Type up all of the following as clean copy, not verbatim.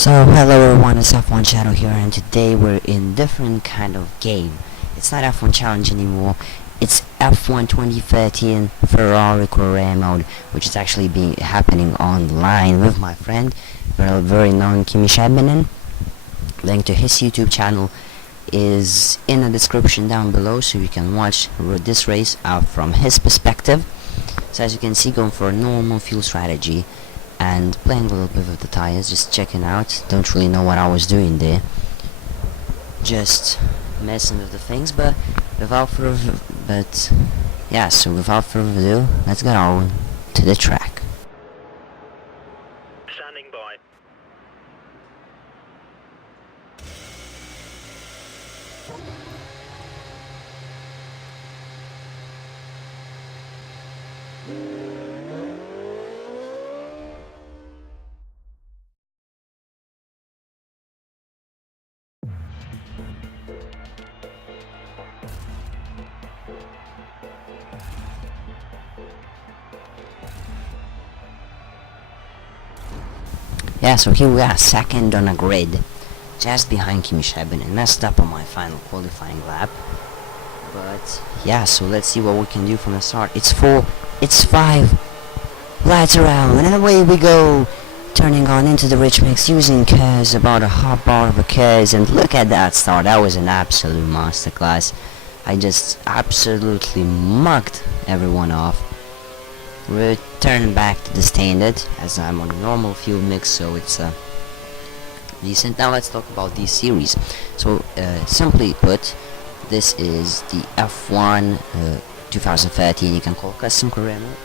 So hello everyone, it's F1 Shadow here, and today we're in different kind of game. It's not F1 Challenge anymore, it's F1 2013 Ferrari Career mode, which is actually happening online with my friend, very known Kimi Saibonen. Link to his YouTube channel is in the description down below, so you can watch this race out from his perspective. So as you can see, going for a normal fuel strategy and playing a little bit with the tires, just checking out. Don't really know what I was doing there, just messing with the things. But without further ado, let's get on to the track. Standing by. Yeah, so here we are, second on a grid, just behind Kimi Saibonen. Messed up on my final qualifying lap, but yeah, so let's see what we can do from the start. It's 5 lights around, and away we go, turning on into the rich mix, using curves, about a hot bar of a curves, and look at that start. That was an absolute masterclass. I just absolutely mugged everyone off. We're turning back to the standard, as I'm on a normal fuel mix, so it's decent. Now let's talk about this series. So simply put, this is the F1 2013, you can call custom career mode.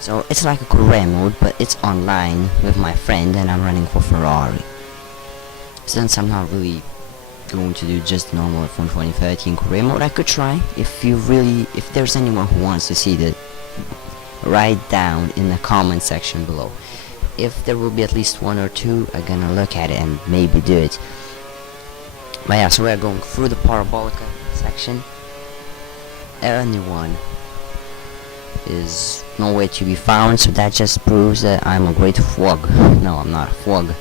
So it's like a career mode, but it's online with my friend, and I'm running for Ferrari. Since I'm not really going to do just normal F1 2013 career mode, I could try. If there's anyone who wants to see that, write down in the comment section below. If there will be at least one or two, I'm gonna look at it and maybe do it. But yeah, so we're going through the parabolica section. Anyone is nowhere to be found, so that just proves that I'm a great fog. No, I'm not a fog.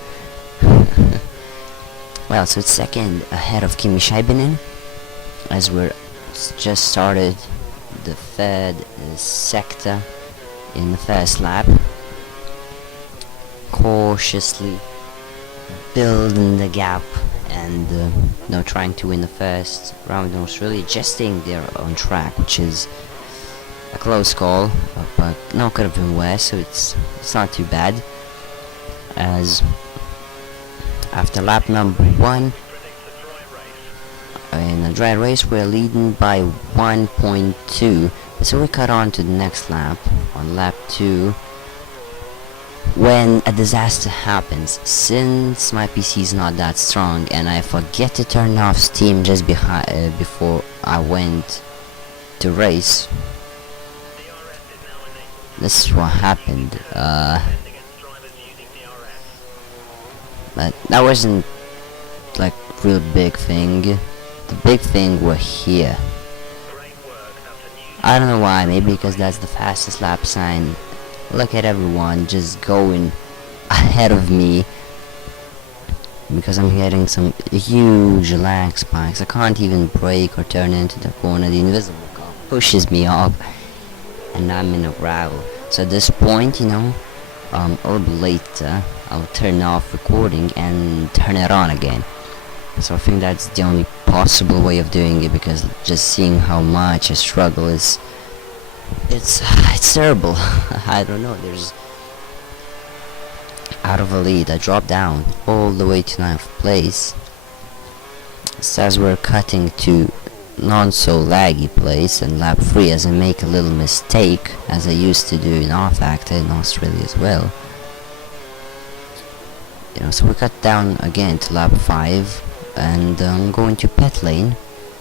Well, so it's second ahead of Kimi Saibonen, as we're just started the third sector in the first lap, cautiously building the gap and trying to win the first round in Australia, just staying there on track, which is a close call, but no, could have been worse, so it's not too bad. As after lap number 1 in a dry race, we're leading by 1.2. So we cut on to the next lap, on lap 2, when a disaster happens. Since my PC is not that strong and I forget to turn off Steam just before I went to race, this is what happened. But that wasn't like real big thing. The big thing were here. I don't know why, maybe because that's the fastest lap sign. Look at everyone just going ahead of me, because I'm getting some huge lag spikes. I can't even brake or turn into the corner. The invisible car pushes me up and I'm in a gravel. So at this point, a little bit later, I'll turn off recording and turn it on again. So I think that's the only possible way of doing it, because just seeing how much I struggle it's terrible. I don't know, there's out of a lead, I dropped down all the way to 9th place. It says we're cutting to not so laggy place in lap 3, as I make a little mistake, as I used to do in R-Factor in Australia as well. So we cut down again to lap 5, and I'm going to pit lane.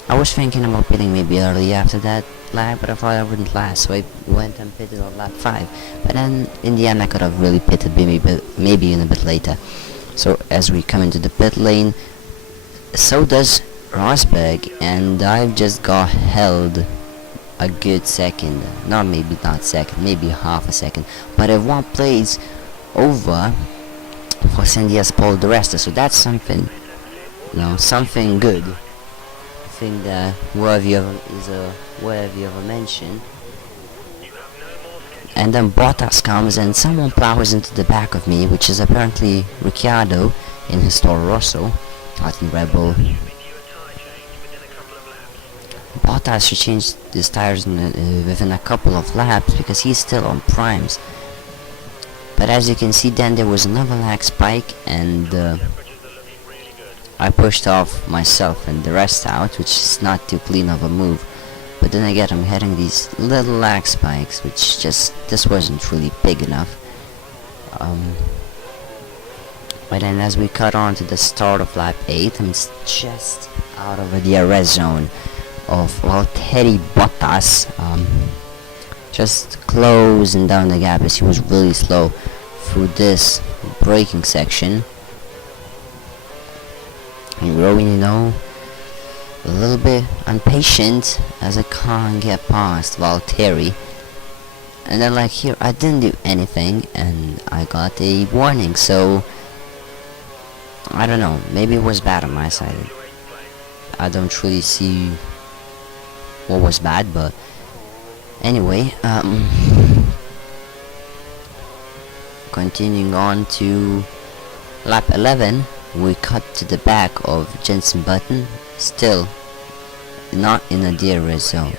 I was thinking about pitting maybe early after that lap, but I thought I wouldn't last, so I went and pitted on lap 5. But then in the end I could have really pitted maybe in a bit later. So as we come into the pit lane, so does Rosberg, and I've just got held a good second. Not second, maybe half a second. But if one plays over Jose Diaz pulled the rest, so that's something, something good. I think that worthy of a mention. And then Bottas comes and someone plows into the back of me, which is apparently Ricciardo in his Toro Rosso, out in Red Bull. Bottas should change his tires within a couple of laps because he's still on primes. But as you can see, then there was another lag spike, and I pushed off myself and the rest out, which is not too clean of a move. But then again, I'm hitting these little lag spikes, which this wasn't really big enough. But then as we cut on to the start of lap 8, I'm just out of the DRS zone of Valtteri Bottas, just closing down the gap as he was really slow through this braking section. And growing, a little bit impatient as I can't get past Valtteri. And then like here, I didn't do anything and I got a warning, so I don't know, maybe it was bad on my side. I don't really see what was bad, but anyway, continuing on to lap 11, we cut to the back of Jenson Button, still not in a DRS zone,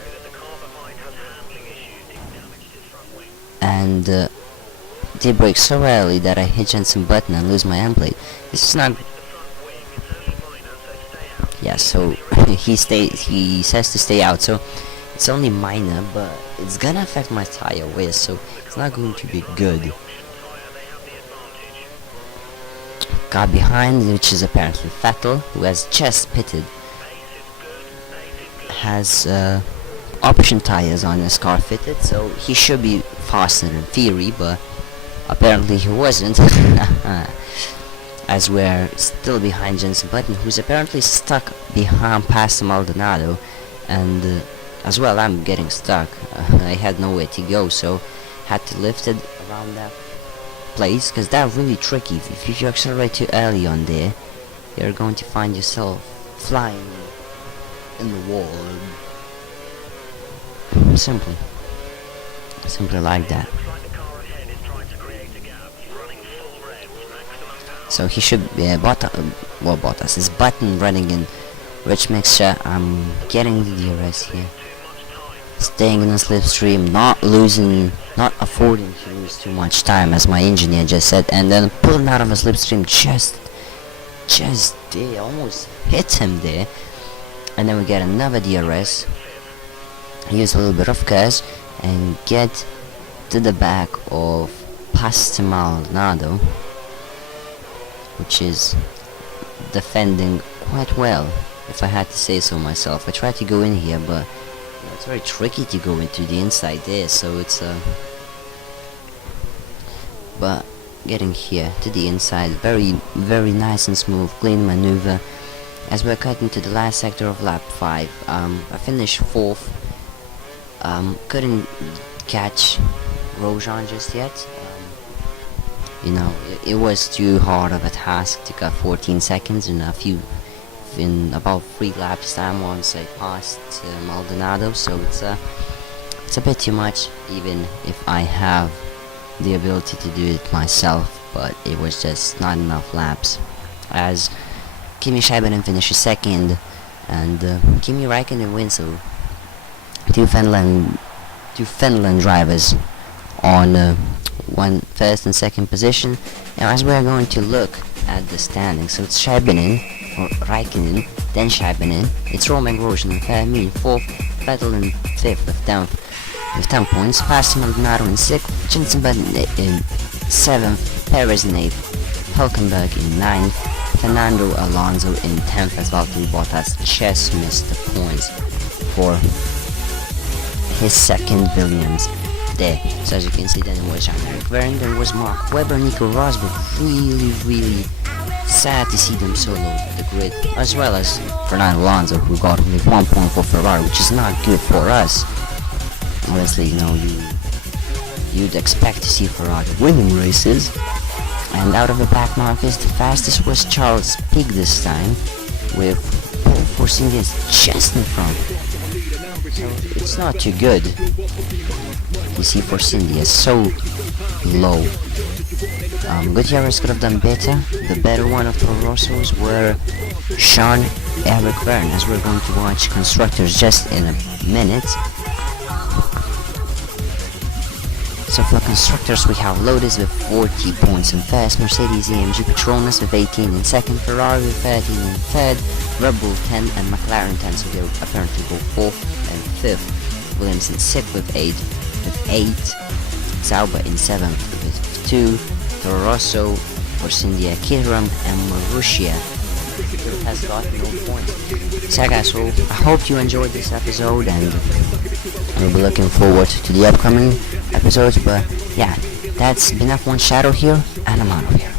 and they brake so early that I hit Jenson Button and lose my end plate. This is not. Yeah, so he says to stay out, so it's only minor, but it's gonna affect my tire wear, so it's not going to be good. Got behind, which is apparently Vettel, who has just pitted. Has option tires on his car fitted, so he should be faster in theory, but apparently he wasn't. As we're still behind Jenson Button, who's apparently stuck behind past Maldonado, and as well I'm getting stuck. I had nowhere to go, so had to lift it around that place, because that's really tricky. If you accelerate too early on there, you're going to find yourself flying in the wall. Simply like that. So he should be Bottas is Button running in rich mixture. I'm getting the DRS here, staying in a slipstream, not affording to lose too much time, as my engineer just said, and then pulling out of a slipstream just there, almost hit him there. And then we get another DRS, use a little bit of gas and get to the back of Pasta Maldonado, which is defending quite well, if I had to say so myself. I tried to go in here, but it's very tricky to go into the inside there, so it's but getting here to the inside, very nice and smooth, clean maneuver. As we're cutting to the last sector of lap 5, I finished 4th. Couldn't catch Grosjean just yet. It was too hard of a task to cut 14 seconds in about 3 laps time once I passed Maldonado, so it's a bit too much, even if I have the ability to do it myself, but it was just not enough laps. As Kimi Saibonen finishes 2nd, and Kimi Räikkönen wins, so two Finland drivers on 1st and 2nd position. Now as we are going to look at the standings, so it's Saibonen, or Räikkönen, then Saibonen, it's Romain Grosjean and me in 4th, Vettel in 5th with 10 points, Pasta Maldonado in 6th, Jenson Button in 7th, Perez in 8th, Hülkenberg in 9th, Fernando Alonso in 10th, as Valtteri Bottas just missed the points for his 2nd Williams there. So as you can see, then it was Jean-Eric Vergne, then it was Mark Webber, Nico Rosberg. Really sad to see them solo the grid, as well as Fernando Alonso, who got only 1 point for Ferrari, which is not good for us. Honestly, you'd expect to see Ferrari winning races, And out of the back markers, the fastest was Charles Pig this time, with Paul Force India's just in front. So it's not too good. You see Force India is so low. Gutierrez could have done better. The better one of Toro Rossos were Sean, Eric Byrne, as we're going to watch constructors just in a minute. So for constructors, we have Lotus with 40 points in first, Mercedes-AMG Petronas with 18 in second, Ferrari with 13 in third, Red Bull 10 and McLaren 10, so they'll apparently go fourth and fifth. Williams in sixth with 8, Sauber in seventh with 2, Toro Rosso, Force India, Caterham and Marussia has got no points. So guys, so I hope you enjoyed this episode, and we'll be looking forward to the upcoming episodes. But yeah, that's been F1 Shadow here, and I'm out of here.